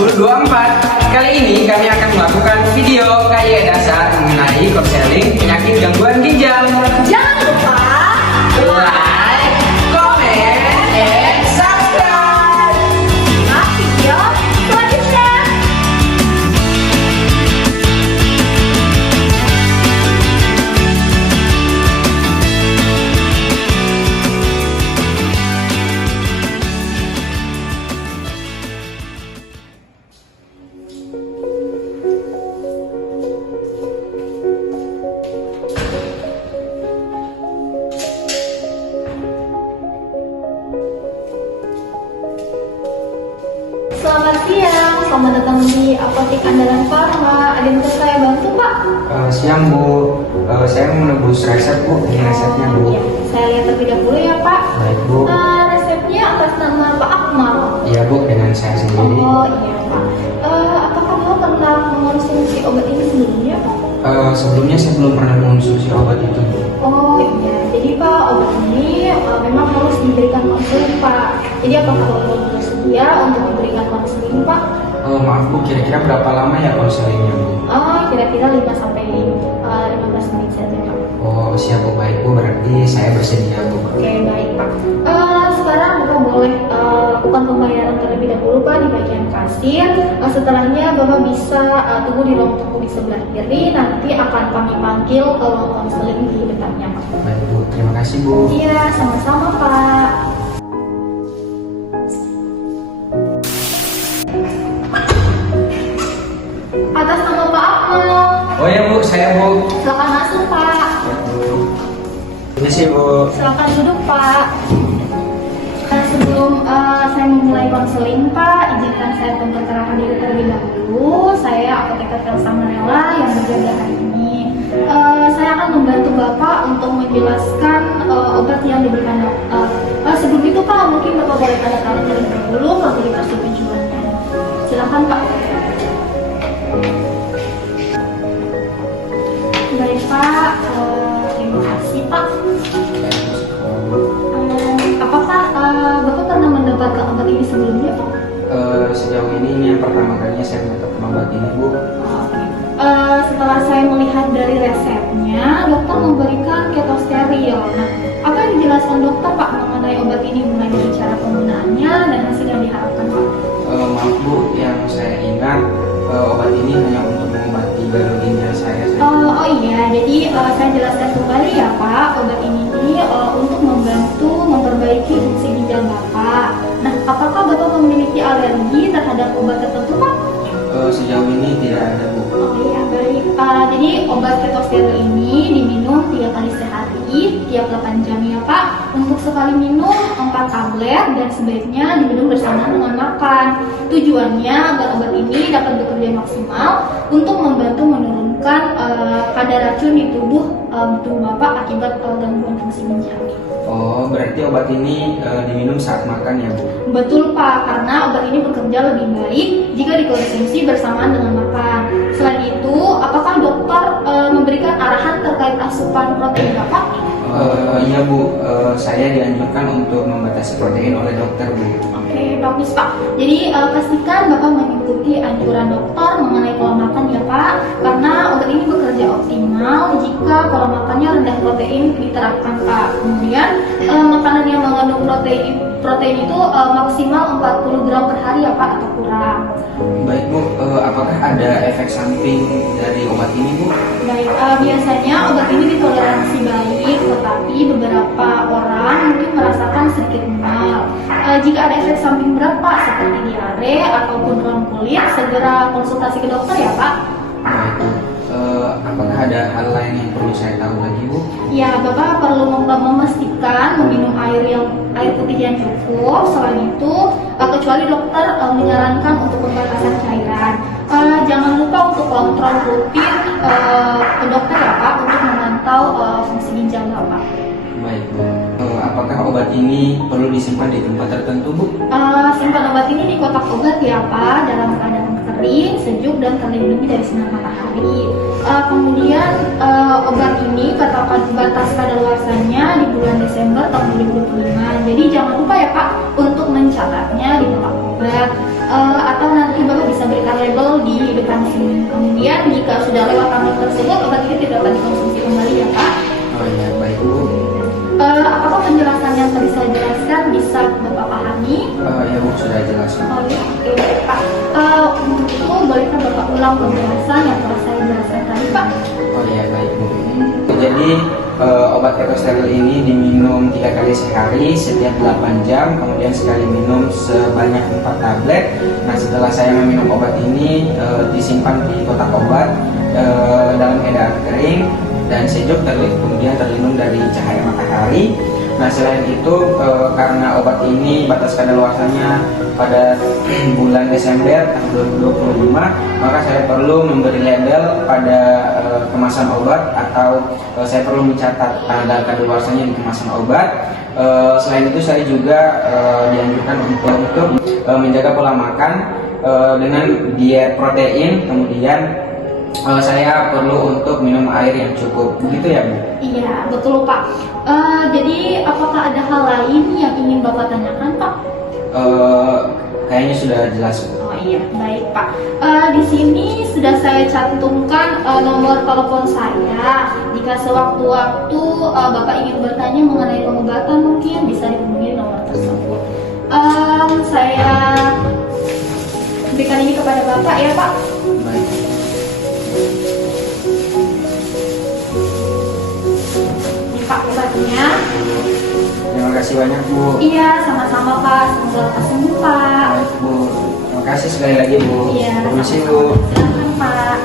2024. Kali ini kami akan melakukan video KY dasar mengenai konseling penyakit gangguan ginjal. Jangan lupa Like, comment, and subscribe. simak video selanjutnya. Selamat siang, selamat datang di Apotek Andalan Pharma. Ada yang bisa saya bantu, Pak? Siang Bu, saya mau nebus resep Bu, ini resepnya Bu. Iya, saya lihat terlebih dahulu ya, Pak. Baik Bu. Resepnya atas nama Pak Akmal. Iya Bu, dengan saya sendiri. Oh iya, Pak. Apakah Bapak pernah mengonsumsi obat ini sebelumnya, Pak? Sebelumnya saya belum pernah mengonsumsi obat itu Bu. Oh iya, jadi Pak, obat ini memang harus diberikan konseling, Pak. Jadi apakah Bapak bersedia untuk memberikan konseling, Pak? Maaf Bu, kira-kira berapa lama ya konselingnya Bu? Kira-kira 5 sampai 15 menit saja, Pak. Oh siap Bu, baik Bu, berarti saya bersedia Bu. Oke, baik, Pak. Sekarang Bapak boleh lakukan pembayaran terlebih dahulu, Pak, di bagian kasir. Setelahnya Bapak bisa tunggu di ruang tunggu di sebelah kiri. Nanti akan kami panggil ke ruang konseling di depannya, Pak. Baik Bu, terima kasih Bu. Iya, sama-sama, Pak. Atas nama Pak Akmal, Oh ya Bu, saya Bu. silakan masuk, Pak. Terima kasih Bu. Silakan duduk, Pak. Sebelum saya memulai konseling, Pak, izinkan saya memperkenalkan diri terlebih dahulu. Saya apoteker Elsa Manela yang berjaga hari ini. Saya akan membantu Bapak untuk menjelaskan obat yang diberikan dokter. Sebelum itu, Pak, mungkin Bapak boleh tanda tangan terlebih dahulu fasilitas tujuannya. Silakan, Pak. Baik, Pak. Terima kasih, Pak. Apakah Bapak pernah mendapatkan obat ini sebelumnya, Pak? Sejauh ini yang pertama kalinya saya mendapatkan obat ini Bu. Oke. Setelah saya melihat dari resepnya, dokter memberikan ketosteril. Nah, apa yang dijelaskan dokter, Pak, mengenai obat ini, mulai dari cara penggunaannya dan hasil yang diharapkan, Pak? Maaf Bu, yang saya ingat obat ini hanya untuk mengobati gagal ginjal saya saja. Oh iya, jadi saya jelaskan kembali ya, Pak. Obat ini untuk membantu memperbaiki fungsi ginjal Bapak. Nah, apakah Bapak memiliki alergi terhadap obat tertentu, Pak? Sejauh ini tidak ada Bu. Oh iya, baik. Jadi obat ketosteril ini diminum 3 kali sehari, tiap 8 jam ya, Pak. Untuk sekali minum 4 tablet dan sebaiknya diminum bersamaan dengan makan. Tujuannya agar obat ini dapat bekerja maksimal untuk membantu menurunkan kadar racun di tubuh Bapak akibat gangguan fungsi ginjal. Oh, berarti obat ini diminum saat makan ya Bu? Betul, Pak, karena obat ini bekerja lebih baik jika dikonsumsi bersamaan dengan makan. Selain itu, apakah dokter memberikan arahan terkait asupan protein Bapak? Iya Bu, saya dianjurkan untuk membatasi protein oleh dokter Bu. Oke, bagus, Pak. Jadi pastikan Bapak mengikuti anjuran dokter mengenai pola makan ya, Pak, karena obat ini bekerja optimal jika pola makannya rendah protein diterapkan, Pak. Kemudian makanan yang mengandung protein itu maksimal 40 gram per hari ya, Pak, atau kurang. Baik Bu, apakah ada efek samping dari obat ini Bu? Baik, biasanya obat ini ditoleransi baik, tetapi beberapa orang mungkin merasakan sedikit mual. Jika ada efek samping berat, Pak, seperti diare ataupun ron kulit, segera konsultasi ke dokter ya, Pak. Baik Bu, apakah ada hal lain yang perlu saya tahu lagi Bu? Ya, Bapak perlu memastikan meminum air putih yang cukup. Selain itu, kecuali dokter menyarankan untuk pembatasan cairan. Jangan lupa untuk kontrol rutin ke dokter ya, Pak, untuk memantau fungsi ginjal Bapak. Baik Bu, apakah obat ini perlu disimpan di tempat tertentu Bu? Simpan obat ini di kotak obat ya, Pak, dalam keadaan kering, sejuk, dan terlindungi dari sinar matahari. Kemudian obat ini batas kadaluarsanya di bulan Desember tahun 2025. Jadi jangan lupa ya, Pak, untuk mencatatnya di kotak obat. atau nanti Bapak bisa berikan label di depan sini. Kemudian jika sudah lewat tanggal tersebut, obat ini tidak dapat dikonsumsi kembali ya Pak. Oh ya, baik Bu. Apakah penjelasan yang tadi saya jelaskan bisa Bapak pahami? Ya Bu, sudah jelas. Oh ya, oke Pak. Untuk itu bolehkah Bapak ulang penjelasan yang telah saya jelaskan tadi Pak? Oh ya, baik Bu. Jadi obat ketosteril ini diminum 3 kali sehari setiap 8 jam, kemudian sekali minum sebanyak 4 tablet. Nah, setelah saya meminum obat ini disimpan di kotak obat dalam keadaan kering dan sejuk, kemudian terlindung dari cahaya matahari. Nah, selain itu karena obat ini batas kadaluarsanya pada bulan Desember tahun 2025, maka saya perlu memberi label pada kemasan obat, atau saya perlu mencatat tanggal kadaluarsanya di kemasan obat. Selain itu saya juga dianjurkan untuk menjaga pola makan dengan diet protein, kemudian saya perlu untuk minum air yang cukup. Begitu ya Bu? Iya, betul Pak. Jadi apakah ada hal lain yang ingin Bapak tanyakan Pak? Kayaknya sudah jelas. Oh iya, baik Pak. Di sini sudah saya cantumkan nomor telepon saya. Jika sewaktu-waktu Bapak ingin bertanya mengenai pengobatan, mungkin bisa dihubungi nomor tersebut. Saya berikan ini kepada Bapak ya Pak. Baik. Ini Pak obatnya. Terima kasih banyak Bu. Iya, sama-sama Pak. Semoga lekas sembuh Pak. Baik Bu. Terima kasih sekali lagi Bu. Iya. Permisi Bu. Silakan Pak.